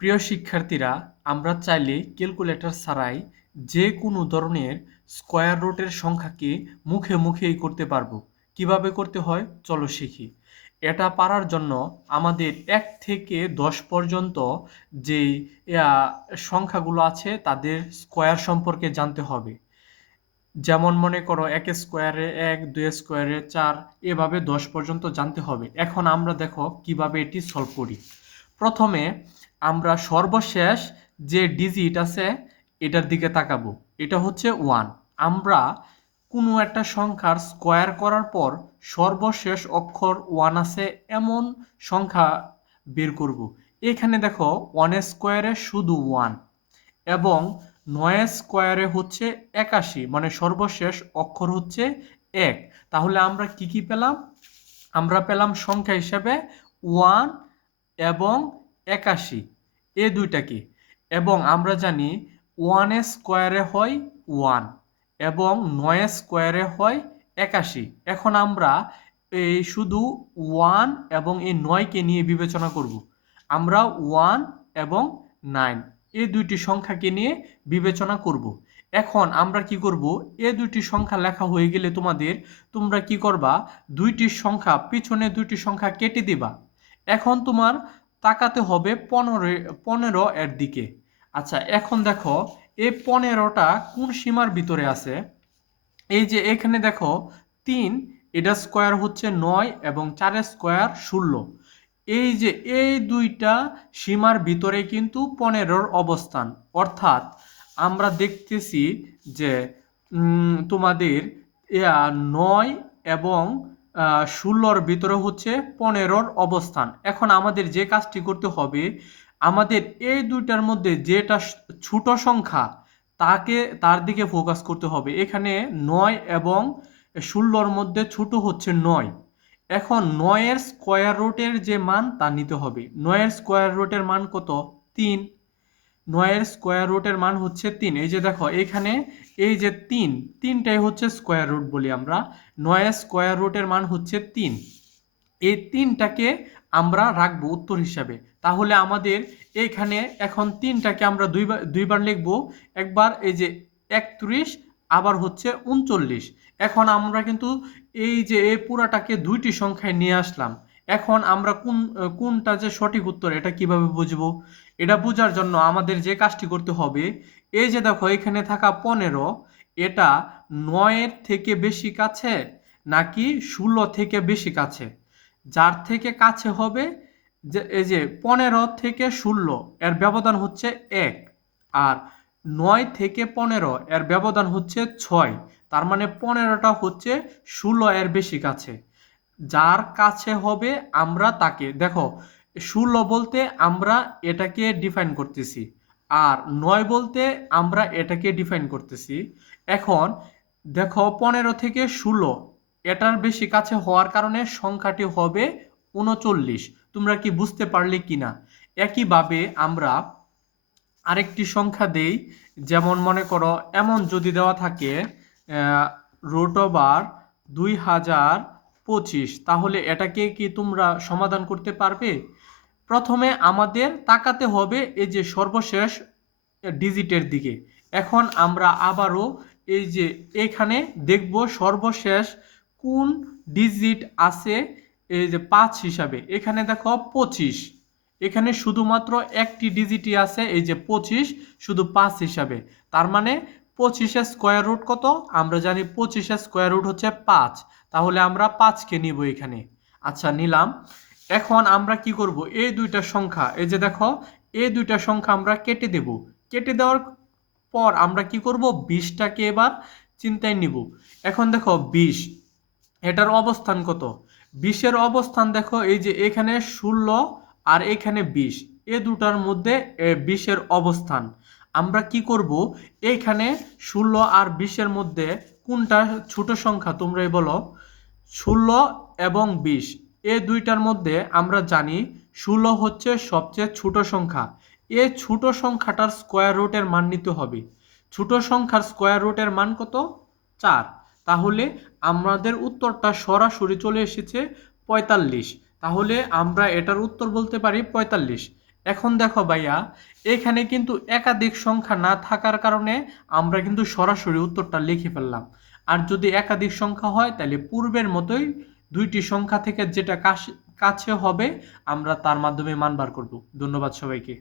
প্রিয় শিক্ষার্থীরা, আমরা চাইলে ক্যালকুলেটর ছাড়াই যে কোনো ধরনের স্কয়ার রুটের সংখ্যাকে মুখে মুখেই করতে পারবো। কিভাবে করতে হয় চলো শিখি। এটা পারার জন্য আমাদের ১ থেকে ১০ পর্যন্ত যেই সংখ্যাগুলো আছে তাদের স্কয়ার সম্পর্কে জানতে হবে। যেমন মনে করো ১ স্কয়ারে ১, ২ স্কয়ারে ৪, এভাবে ১০ পর্যন্ত জানতে হবে। এখন আমরা দেখো কিভাবে এটি সলভ করি। প্রথমে আমরা সর্বশেষ যে ডিজিট আছে এটার দিকে তাকাবো। এটা হচ্ছে 1। আমরা কোনো একটা সংখ্যার স্কয়ার করার পর সর্বশেষ অক্ষর 1 আছে এমন সংখ্যা বের করব। এখানে দেখো 1 স্কয়ারে শুধু 1 এবং ৯ স্কয়ারে হচ্ছে ৮১, মানে সর্বশেষ অক্ষর হচ্ছে ১। তাহলে আমরা কি পেলাম? আমরা পেলাম সংখ্যা হিসেবে 1 এবং ৮১, এই দুইটাকে। এবং আমরা জানি 1 স্কয়ারে হয় 1 এবং ৯ স্কয়ারে হয় ৮১। এখন আমরা এই শুধু 1 এবং এই ৯ কে নিয়ে বিবেচনা করব। আমরা 1 এবং 9 এই দুইটি সংখ্যাকে নিয়ে বিবেচনা করব। এখন আমরা কি করব, এই দুইটি সংখ্যা লেখা হয়ে গেলে তোমরা কি করবা, দুইটি সংখ্যা পিছনে দুইটি সংখ্যা কেটে দিবা। এখন তোমার তাকাতে হবে ১৫ এর দিকে। আচ্ছা, এখন দেখো এই ১৫টা কোন সীমার ভিতরে আছে। এই যে এখানে দেখো ৩, এটা স্কয়ার হচ্ছে ৯ এবং ৪ স্কয়ার ১৬। এই যে এই দুইটা সীমার ভিতরে কিন্তু ১৫র অবস্থান। অর্থাৎ আমরা দেখতেছি যে তোমাদের ৯ এবং ১৬র ভিতরে হচ্ছে ১৫র অবস্থান। এখন আমাদের যে কাজটি করতে হবে, আমাদের এই দুইটার মধ্যে যেটা ছোট সংখ্যা তার দিকে ফোকাস করতে হবে। এখানে ৯ এবং ১৬র মধ্যে ছোট হচ্ছে ৯। এখন ৯ এর স্কয়ার রুটের যে মান তা নিতে হবে। ৯ এর স্কয়ার রুটের মান কত? ৩। ৯ এর স্কয়ার রুটের মান হচ্ছে ৩। এই যে দেখো এখানে এই যে ৩টাই হচ্ছে স্কয়ার রুট বলি আমরা। ৯ এর স্কয়ার রুটের মান হচ্ছে ৩। এই ৩টাকে আমরা রাখবো উত্তর হিসাবে। তাহলে আমাদের এইখানে এখন ৩টাকে আমরা দুইবার লিখবো। একবার এই যে ৩১, আবার হচ্ছে ৩৯। এখন আমরা কিন্তু এই যে এই পুরাটাকে দুইটি সংখ্যায় নিয়ে আসলাম। এখন আমরা কোনটা যে সঠিক উত্তর এটা কিভাবে বুঝবো? এটা বোঝার জন্য আমাদের যে কাজটি করতে হবে, এই যে দেখো এখানে থাকা ১৫, এটা ৯ এর থেকে বেশি কাছে নাকি ১৬ থেকে বেশি কাছে? যার থেকে কাছে হবে, যে এই যে ১৫ থেকে ১৬ এর ব্যবধান হচ্ছে ১, আর ৯ থেকে ১৫ এর ব্যবধান হচ্ছে ৬। তার মানে ১৫টা হচ্ছে ১৬ এর বেশি কাছে। যার কাছে হবে আমরা তাকে, দেখো ১৬ বলতে আমরা এটাকে ডিফাইন করতেছি, আর ৯ বলতে আমরা এটাকে ডিফাইন করতেছি। এখন দেখো ১৫ থেকে ১৬ এটার বেশি কাছে হওয়ার কারণে সংখ্যাটি হবে ৩৯। তোমরা কি বুঝতে পারলে কিনা? একইভাবে আমরা আরেকটি সংখ্যা দেই। যেমন মনে করো এমন যদি দেওয়া থাকে √২০২৫, তাহলে এটাকে কি তোমরা সমাধান করতে পারবে? প্রথমে আমাদের তাকাতে হবে এই যে সর্বশেষ ডিজিটের দিকে। এখন আমরা আবারও এই যে এখানে দেখব সর্বশেষ কোন ডিজিট আছে। এই যে ৫ হিসাবে এখানে দেখো ২৫, এখানে শুধুমাত্র একটি ডিজিটই আছে, এই যে ২৫, শুধু ৫ হিসাবে। তার মানে ২৫ এর স্কয়ার রুট কত? আমরা জানি ২৫ এর স্কয়ার রুট হচ্ছে ৫। তাহলে আমরা ৫কে নিব এখানে। আচ্ছা, নিলাম। এখন আমরা কি করব, এই দুইটা সংখ্যা, এই যে দেখো এই দুইটা সংখ্যা আমরা কেটে দেব। কেটে দেওয়ার পর আমরা কি করব, ২০টাকে এবার চিন্তায় নিব। এখন দেখো ২০, এটার অবস্থান কত? ২০ এর অবস্থান দেখো এই যে এখানে ১৬ আর এখানে ২০, এ দুটার মধ্যে ২০ এর অবস্থান। আমরা কি করব, এইখানে ১৬ আর ২০ এর মধ্যে কোনটা ছোট সংখ্যা তোমরাই বলো। ১৬ এবং ২০ এই দুইটার মধ্যে আমরা জানি ১৬ হচ্ছে সবচেয়ে ছোট সংখ্যা। এই ছোট সংখ্যাটার স্কয়ার রুটের মান নিতে হবে। ছোট সংখ্যার স্কয়ার রুটের মান কত? ৪। তাহলে আমাদের উত্তরটা সরাসরি চলে এসেছে ৪৫। তাহলে আমরা এটার উত্তর বলতে পারি ৪৫। এখন দেখো ভাইয়া, এখানে কিন্তু একাধিক সংখ্যা না থাকার কারণে আমরা কিন্তু সরাসরি উত্তরটা লিখে ফেললাম। আর যদি একাধিক সংখ্যা হয় তাহলে পূর্বের মতোই দুইটি সংখ্যা থেকে যেটা কাছে হবে আমরা তার মাধ্যমে মান বার করব। ধন্যবাদ সবাইকে।